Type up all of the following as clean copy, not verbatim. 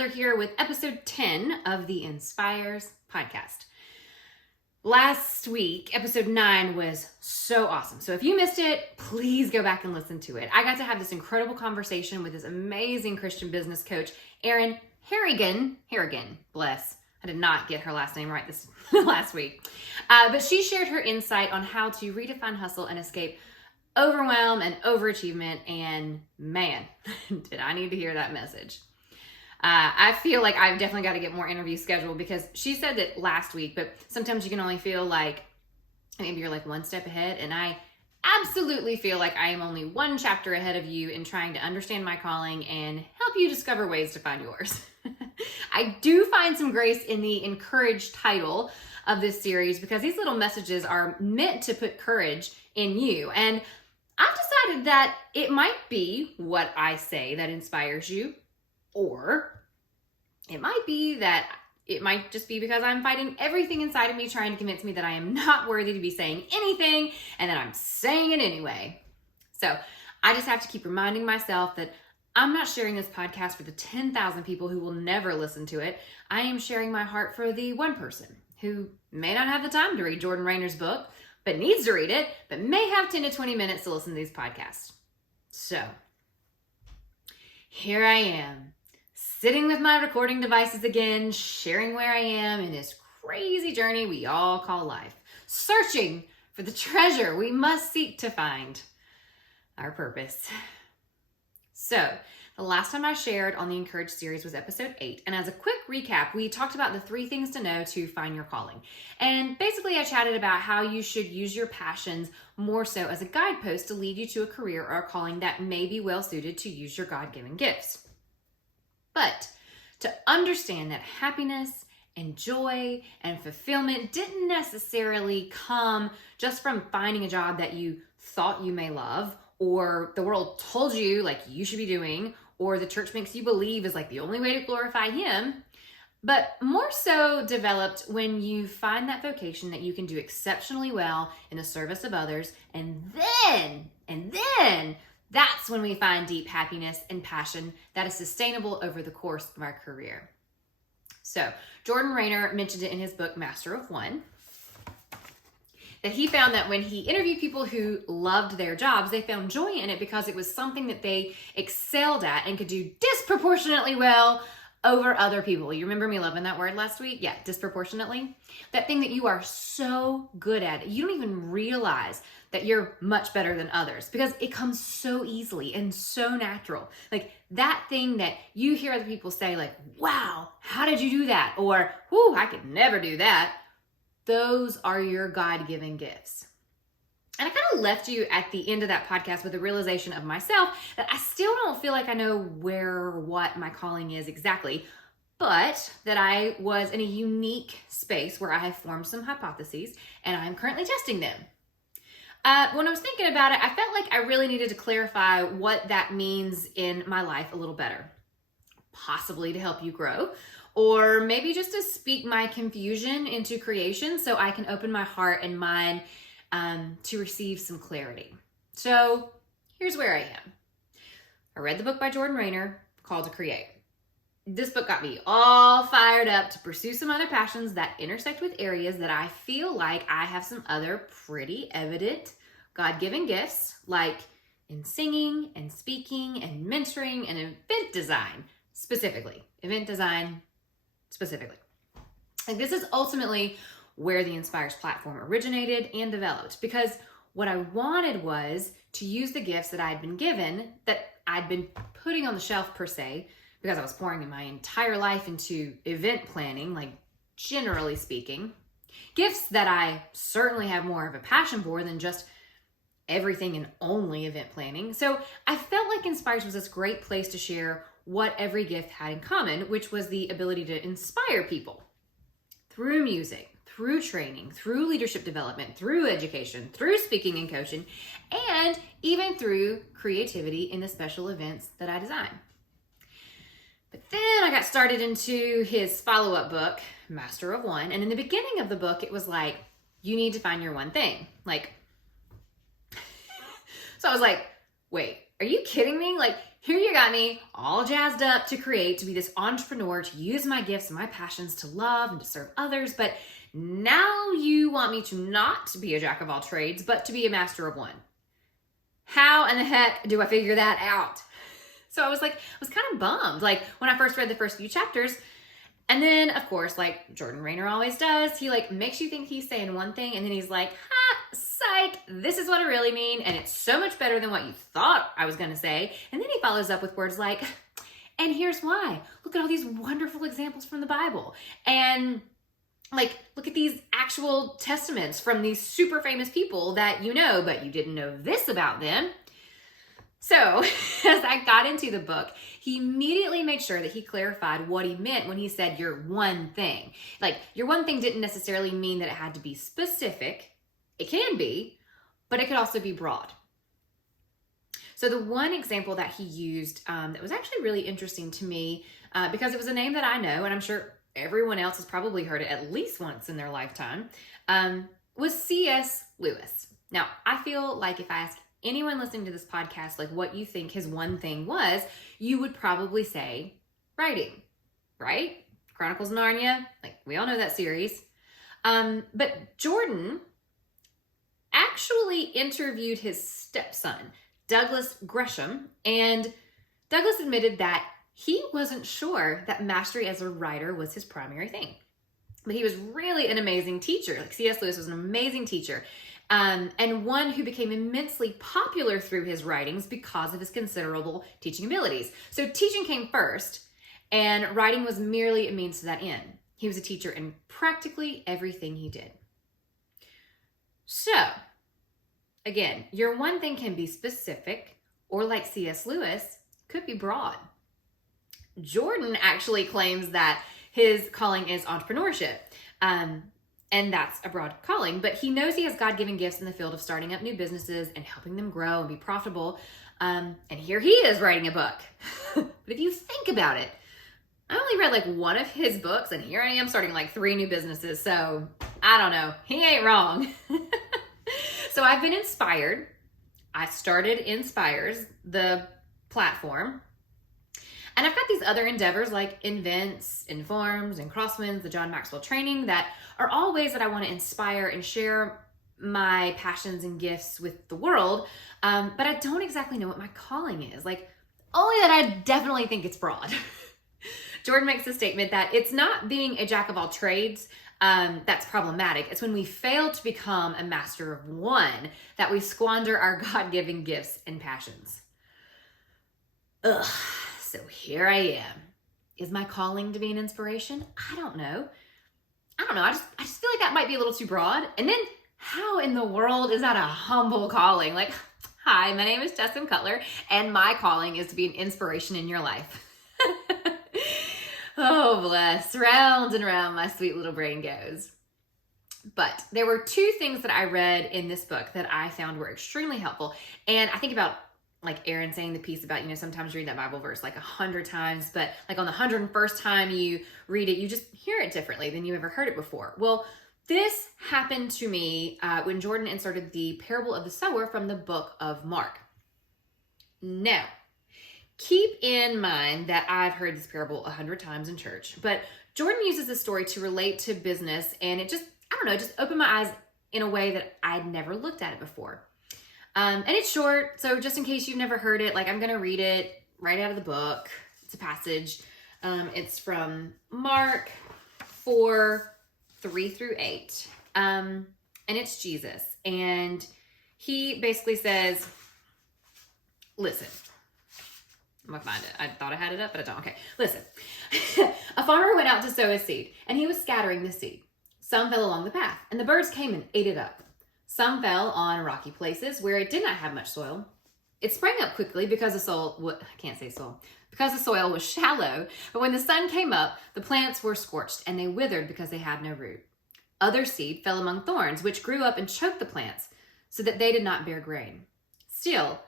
Cutler here with episode 10 of the ENSPIRES podcast. Last week, episode 9 was so awesome. So if you missed it, please go back and listen to it. I got to have this incredible conversation with this amazing Christian business coach, Erin Harrigan, bless. I did not get her last name right this last week. But she shared her insight on how to redefine hustle and escape overwhelm and overachievement. And man, did I need to hear that message. I feel like I've definitely got to get more interviews scheduled because she said it last week, but sometimes you can only feel like maybe you're like one step ahead. And I absolutely feel like I am only one chapter ahead of you in trying to understand my calling and help you discover ways to find yours. I do find some grace in the encourage title of this series because these little messages are meant to put courage in you. And I've decided that it might be what I say that inspires you, or it might be that it might just be because I'm fighting everything inside of me trying to convince me that I am not worthy to be saying anything and that I'm saying it anyway. So I just have to keep reminding myself that I'm not sharing this podcast for the 10,000 people who will never listen to it. I am sharing my heart for the one person who may not have the time to read Jordan Raynor's book, but needs to read it, but may have 10 to 20 minutes to listen to these podcasts. So here I am, sitting with my recording devices again, sharing where I am in this crazy journey we all call life, searching for the treasure we must seek to find, our purpose. So the last time I shared on the Encourage series was episode 8. And as a quick recap, we talked about the 3 things to know to find your calling. And basically I chatted about how you should use your passions more so as a guidepost to lead you to a career or a calling that may be well suited to use your God-given gifts. But to understand that happiness and joy and fulfillment didn't necessarily come just from finding a job that you thought you may love, or the world told you like you should be doing, or the church makes you believe is like the only way to glorify Him, but more so developed when you find that vocation that you can do exceptionally well in the service of others, and then that's when we find deep happiness and passion that is sustainable over the course of our career. So Jordan Raynor mentioned it in his book, Master of One, that he found that when he interviewed people who loved their jobs, they found joy in it because it was something that they excelled at and could do disproportionately well over other people. You remember me loving that word last week? Yeah, disproportionately. That thing that you are so good at, you don't even realize that you're much better than others because it comes so easily and so natural. Like that thing that you hear other people say like, wow, how did you do that? Or, whoo, I could never do that. Those are your God-given gifts. And I kind of left you at the end of that podcast with a realization of myself that I still don't feel like I know where or what my calling is exactly, but that I was in a unique space where I have formed some hypotheses and I'm currently testing them. When I was thinking about it, I felt like I really needed to clarify what that means in my life a little better, possibly to help you grow, or maybe just to speak my confusion into creation so I can open my heart and mind to receive some clarity. So here's where I am. I read the book by Jordan Raynor called To Create. This book got me all fired up to pursue some other passions that intersect with areas that I feel like I have some other pretty evident God-given gifts, like in singing and speaking and mentoring and event design specifically. Like this is ultimately where the ENSPIRES platform originated and developed, because what I wanted was to use the gifts that I'd been given, that I'd been putting on the shelf per se, because I was pouring my entire life into event planning, like generally speaking, gifts that I certainly have more of a passion for than just everything and only event planning. So I felt like ENSPIRES was this great place to share what every gift had in common, which was the ability to inspire people through music, through training, through leadership development, through education, through speaking and coaching, and even through creativity in the special events that I design. But then I got started into his follow-up book, Master of One, and in the beginning of the book, it was like, you need to find your one thing. Like, so I was like, wait, are you kidding me? Like, here you got me all jazzed up to create, to be this entrepreneur, to use my gifts and my passions to love and to serve others. But now you want me to not be a jack of all trades, but to be a master of one. How in the heck do I figure that out? So I was kind of bummed. Like, when I first read the first few chapters, and then, of course, like Jordan Raynor always does, he like makes you think he's saying one thing, and then he's like, ha, psych, this is what I really mean, and it's so much better than what you thought I was going to say. And then he follows up with words like, and here's why. Look at all these wonderful examples from the Bible. And like, look at these actual testaments from these super famous people that you know, but you didn't know this about them. So as I got into the book, he immediately made sure that he clarified what he meant when he said your one thing. Like, your one thing didn't necessarily mean that it had to be specific. It can be, but it could also be broad. So the one example that he used that was actually really interesting to me, because it was a name that I know, and I'm sure everyone else has probably heard it at least once in their lifetime, was C.S. Lewis. Now, I feel like if I ask anyone listening to this podcast, like, what you think his one thing was, you would probably say writing, right? Chronicles of Narnia, like, we all know that series. But Jordan actually interviewed his stepson, Douglas Gresham, and Douglas admitted that he wasn't sure that mastery as a writer was his primary thing. But he was really an amazing teacher. Like, C.S. Lewis was an amazing teacher. And one who became immensely popular through his writings because of his considerable teaching abilities. So teaching came first, and writing was merely a means to that end. He was a teacher in practically everything he did. So, again, your one thing can be specific, or like C.S. Lewis, could be broad. Jordan actually claims that his calling is entrepreneurship. And that's a broad calling, but he knows he has God-given gifts in the field of starting up new businesses and helping them grow and be profitable. And here he is writing a book. But if you think about it, I only read like one of his books, and here I am starting like 3 new businesses. So I don't know. He ain't wrong. So I've been inspired. I started ENSPIRES, the platform. And I've got these other endeavors like Invents, Informs, and Crosswinds, the John Maxwell training, that are all ways that I want to inspire and share my passions and gifts with the world. But I don't exactly know what my calling is. Like, only that I definitely think it's broad. Jordan makes the statement that it's not being a jack of all trades that's problematic. It's when we fail to become a master of one that we squander our God-given gifts and passions. Ugh. So here I am. Is my calling to be an inspiration? I don't know. I just feel like that might be a little too broad. And then, how in the world is that a humble calling? Like, hi, my name is Jess M Cutler, and my calling is to be an inspiration in your life. Oh, bless. Round and round my sweet little brain goes. But there were 2 things that I read in this book that I found were extremely helpful. And I think about, like Aaron saying the piece about, sometimes you read that Bible verse like 100 times, but like on the 101st time you read it, you just hear it differently than you ever heard it before. Well, this happened to me when Jordan inserted the parable of the sower from the book of Mark. Now, keep in mind that I've heard this parable 100 times in church, but Jordan uses this story to relate to business, and it just opened my eyes in a way that I'd never looked at it before. And it's short, so just in case you've never heard it, like, I'm going to read it right out of the book. It's a passage. It's from Mark 4, 3-8. And it's Jesus. And he basically says, listen. I'm going to find it. I thought I had it up, but I don't. Okay, listen. A farmer went out to sow his seed, and he was scattering the seed. Some fell along the path, and the birds came and ate it up. Some fell on rocky places where it did not have much soil. It sprang up quickly because the soil was shallow, but when the sun came up, the plants were scorched and they withered because they had no root. Other seed fell among thorns, which grew up and choked the plants so that they did not bear grain. Still,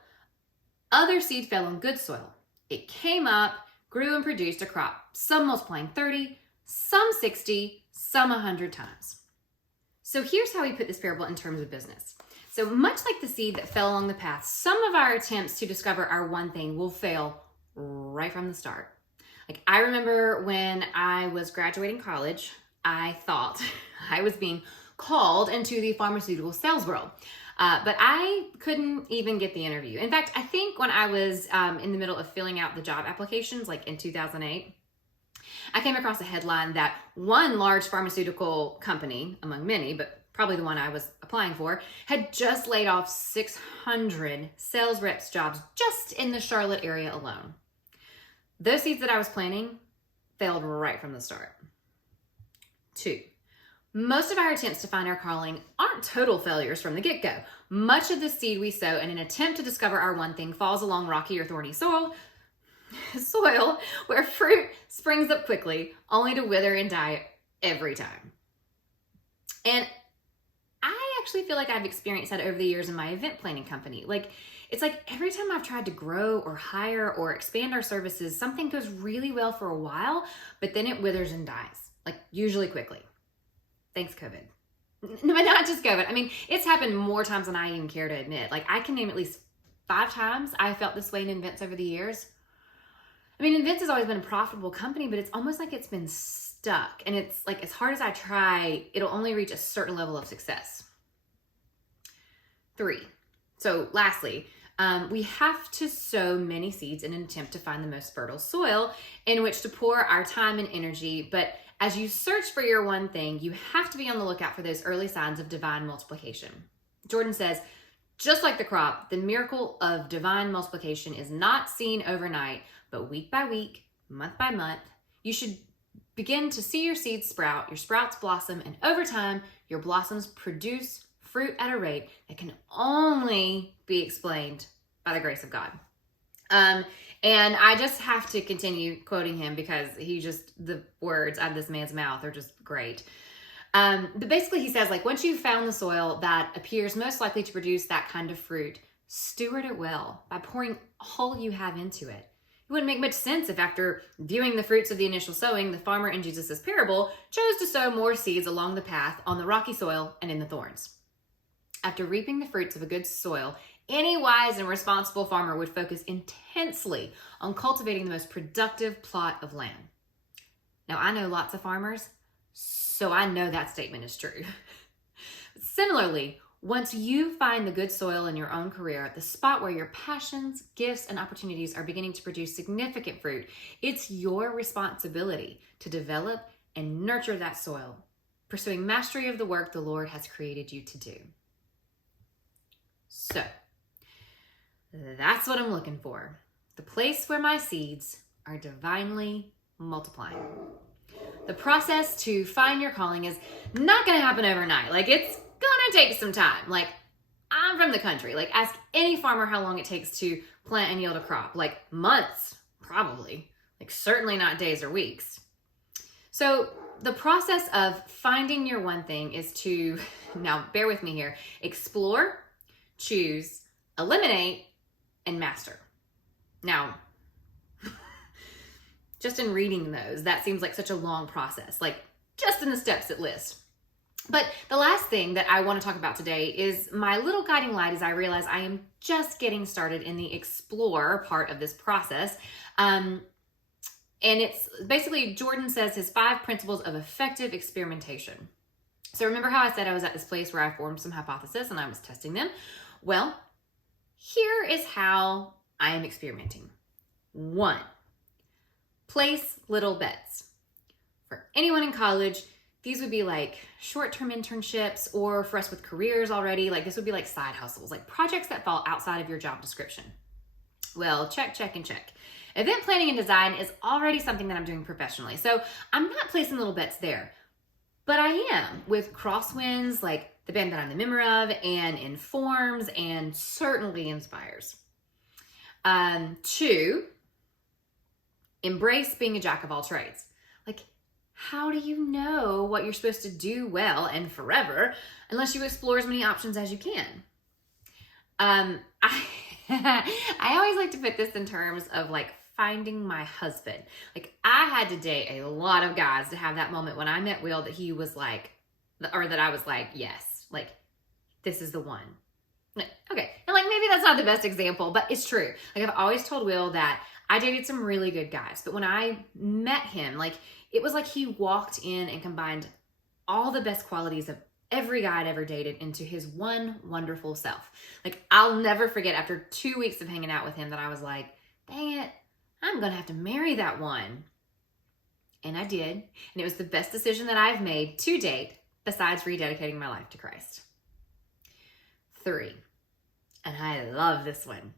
other seed fell on good soil. It came up, grew, and produced a crop, some multiplying 30, some 60, some 100 times. So here's how we put this parable in terms of business. So much like the seed that fell along the path, some of our attempts to discover our one thing will fail right from the start. Like, I remember when I was graduating college, I thought I was being called into the pharmaceutical sales world. But I couldn't even get the interview. In fact, I think when I was in the middle of filling out the job applications, like in 2008, I came across a headline that one large pharmaceutical company, among many, but probably the one I was applying for, had just laid off 600 sales reps jobs just in the Charlotte area alone. Those seeds that I was planting failed right from the start. 2. Most of our attempts to find our calling aren't total failures from the get-go. Much of the seed we sow in an attempt to discover our one thing falls along rocky or thorny soil where fruit springs up quickly, only to wither and die every time. And I actually feel like I've experienced that over the years in my event planning company. It's like every time I've tried to grow or hire or expand our services, something goes really well for a while, but then it withers and dies, usually quickly. Thanks, COVID. No, but not just COVID. I mean, it's happened more times than I even care to admit. I can name at least 5 times I felt this way in events over the years. I mean, events has always been a profitable company, but it's almost like it's been stuck. And it's like, as hard as I try, it'll only reach a certain level of success. 3. So lastly, we have to sow many seeds in an attempt to find the most fertile soil in which to pour our time and energy. But as you search for your one thing, you have to be on the lookout for those early signs of divine multiplication. Jordan says, just like the crop, the miracle of divine multiplication is not seen overnight, but week by week, month by month. You should begin to see your seeds sprout, your sprouts blossom, and over time, your blossoms produce fruit at a rate that can only be explained by the grace of God. And I just have to continue quoting him because the words out of this man's mouth are just great. But basically he says, once you've found the soil that appears most likely to produce that kind of fruit, steward it well by pouring all you have into it. It wouldn't make much sense if after viewing the fruits of the initial sowing, the farmer in Jesus' parable chose to sow more seeds along the path on the rocky soil and in the thorns. After reaping the fruits of a good soil, any wise and responsible farmer would focus intensely on cultivating the most productive plot of land. Now, I know lots of farmers, so I know that statement is true. Similarly, once you find the good soil in your own career, the spot where your passions, gifts, and opportunities are beginning to produce significant fruit, it's your responsibility to develop and nurture that soil, pursuing mastery of the work the Lord has created you to do. So, that's what I'm looking for. The place where my seeds are divinely multiplying. The process to find your calling is not going to happen overnight. It's going to take some time. I'm from the country. Ask any farmer how long it takes to plant and yield a crop. Months, probably. Certainly not days or weeks. So the process of finding your one thing is to, now bear with me here, explore, choose, eliminate, and master. Now, just in reading those, that seems like such a long process, just in the steps it lists. But the last thing that I want to talk about today is my little guiding light as I realize I am just getting started in the explore part of this process. And it's basically, Jordan says his 5 principles of effective experimentation. So remember how I said I was at this place where I formed some hypotheses and I was testing them? Well, here is how I am experimenting. 1, place little bets. For anyone in college, these would be short-term internships, or for us with careers already, this would be side hustles, projects that fall outside of your job description. Well, check, check, and check. Event planning and design is already something that I'm doing professionally, so I'm not placing little bets there. But I am with crosswinds the band that I'm the member of, and Informs, and certainly ENSPIRES. 2, embrace being a jack of all trades. How do you know what you're supposed to do well and forever unless you explore as many options as you can? I always like to put this in terms of finding my husband. I had to date a lot of guys to have that moment when I met Will that he was that I was yes, this is the one. Okay, and like maybe that's not the best example, but it's true. Like I've always told Will that I dated some really good guys, but when I met him, like it was like he walked in and combined all the best qualities of every guy I'd ever dated into his one wonderful self. Like I'll never forget after 2 weeks of hanging out with him that I was like, dang it, I'm gonna have to marry that one. And I did, and it was the best decision that I've made to date besides rededicating my life to Christ. 3, and I love this one.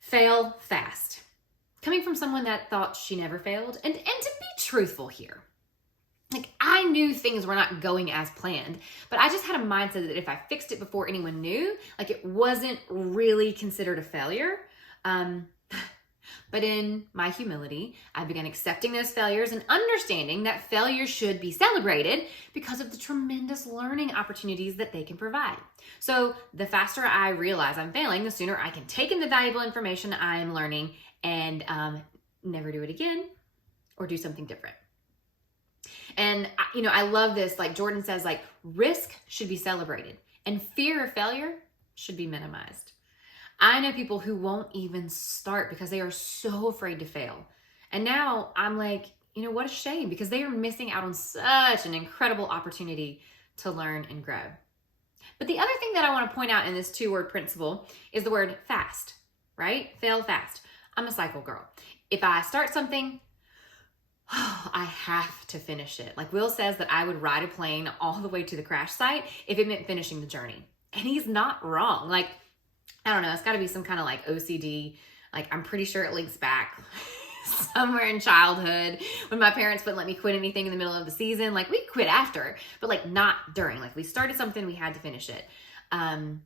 Fail fast. Coming from someone that thought she never failed, and to be truthful here, like I knew things were not going as planned, but I just had a mindset that if I fixed it before anyone knew, like it wasn't really considered a failure. But in my humility, I began accepting those failures and understanding that failures should be celebrated because of the tremendous learning opportunities that they can provide. So the faster I realize I'm failing, the sooner I can take in the valuable information I am learning and never do it again or do something different. And, I love this. Like Jordan says, like risk should be celebrated and fear of failure should be minimized. I know people who won't even start because they are so afraid to fail. And now I'm like, what a shame, because they are missing out on such an incredible opportunity to learn and grow. But the other thing that I want to point out in this 2-word principle is the word fast, right? Fail fast. I'm a cycle girl. If I start something, I have to finish it. Like Will says that I would ride a plane all the way to the crash site if it meant finishing the journey. And he's not wrong. Like, I don't know, it's got to be some kind of like OCD. Like I'm pretty sure it links back somewhere in childhood when my parents wouldn't let me quit anything in the middle of the season. Like we quit after, but like not during. Like we started something, we had to finish it. And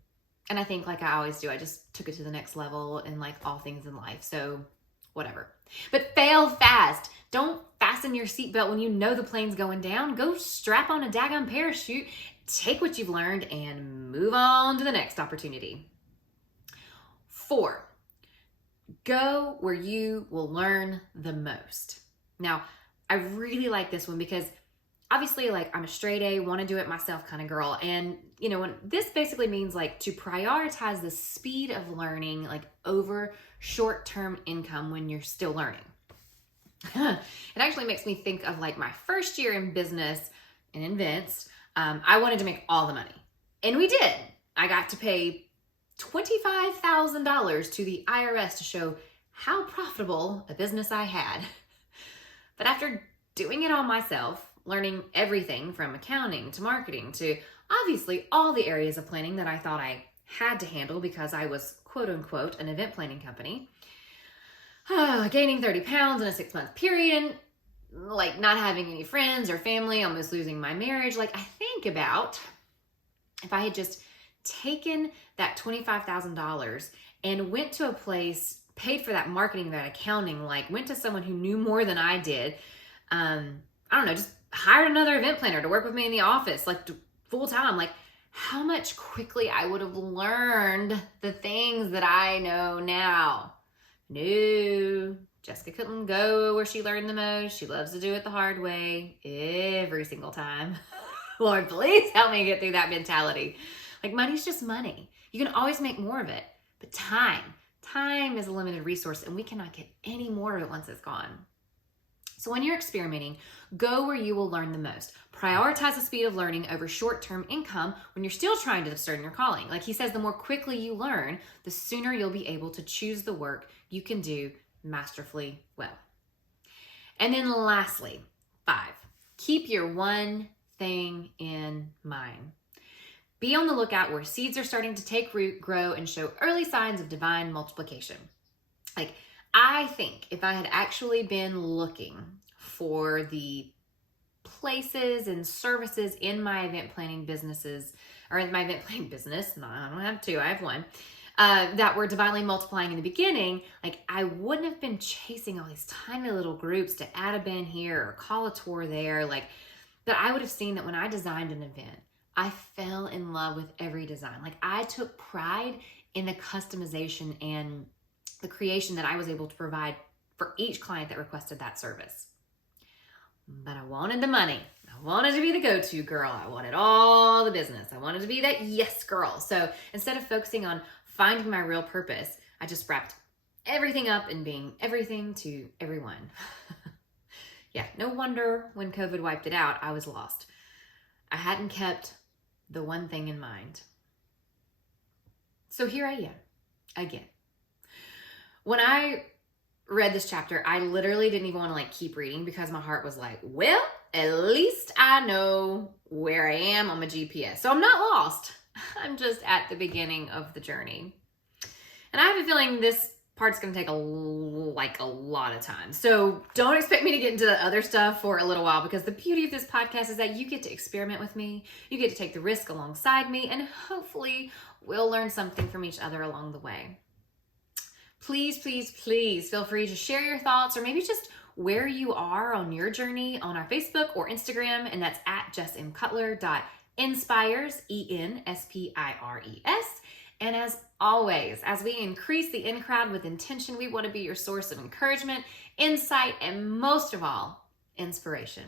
I think like I always do, I just took it to the next level in like all things in life. So whatever. But fail fast. Don't fasten your seatbelt when you know the plane's going down. Go strap on a daggone parachute, take what you've learned and move on to the next opportunity. 4, go where you will learn the most. Now, I really like this one because obviously like I'm a straight A, want to do it myself kind of girl. And when this basically means like to prioritize the speed of learning like over short-term income when you're still learning. It actually makes me think of like my first year in business and events. I wanted to make all the money, and we did. I got to pay $25,000 to the IRS to show how profitable a business I had. But after doing it all myself, learning everything from accounting to marketing to obviously all the areas of planning that I thought I had to handle because I was quote unquote an event planning company, gaining 30 pounds in a 6-month period, and like not having any friends or family, almost losing my marriage. Like I think about if I had just taken that $25,000 and went to a place, paid for that marketing, that accounting, like went to someone who knew more than I did. I don't know, just hired another event planner to work with me in the office, like full time, like how much quickly I would have learned the things that I know now. No, Jessica couldn't go where she learned the most. She loves to do it the hard way every single time. Lord, please help me get through that mentality. Like money's just money. You can always make more of it, but time is a limited resource and we cannot get any more of it once it's gone. So when you're experimenting, go where you will learn the most. Prioritize the speed of learning over short-term income when you're still trying to discern your calling. Like he says, the more quickly you learn, the sooner you'll be able to choose the work you can do masterfully well. And then lastly, 5, keep your one thing in mind. Be on the lookout where seeds are starting to take root, grow, and show early signs of divine multiplication. Like, I think if I had actually been looking for the places and services in my event planning businesses, or in my event planning business, no, I don't have 2, I have 1, that were divinely multiplying in the beginning, like I wouldn't have been chasing all these tiny little groups to add a band here or call a tour there. Like, but I would have seen that when I designed an event, I fell in love with every design. Like I took pride in the customization and the creation that I was able to provide for each client that requested that service. But I wanted the money. I I wanted to be the go-to girl. I wanted all the business. I wanted to be that yes girl. So instead of focusing on finding my real purpose, I just wrapped everything up in being everything to everyone. Yeah, no wonder when COVID wiped it out, I was lost. I hadn't kept the one thing in mind. So here I am, again. When I read this chapter, I literally didn't even want to keep reading because my heart was like, well, at least I know where I am on my GPS. So I'm not lost. I'm just at the beginning of the journey. And I have a feeling this part's going to take a lot of time. So don't expect me to get into the other stuff for a little while, because the beauty of this podcast is that you get to experiment with me. You get to take the risk alongside me, and hopefully we'll learn something from each other along the way. Please, please, please feel free to share your thoughts, or maybe just where you are on your journey on our Facebook or Instagram, and that's at jessmcutler.inspires, ENSPIRES. And as always, as we increase the in crowd with intention, we want to be your source of encouragement, insight, and most of all, inspiration.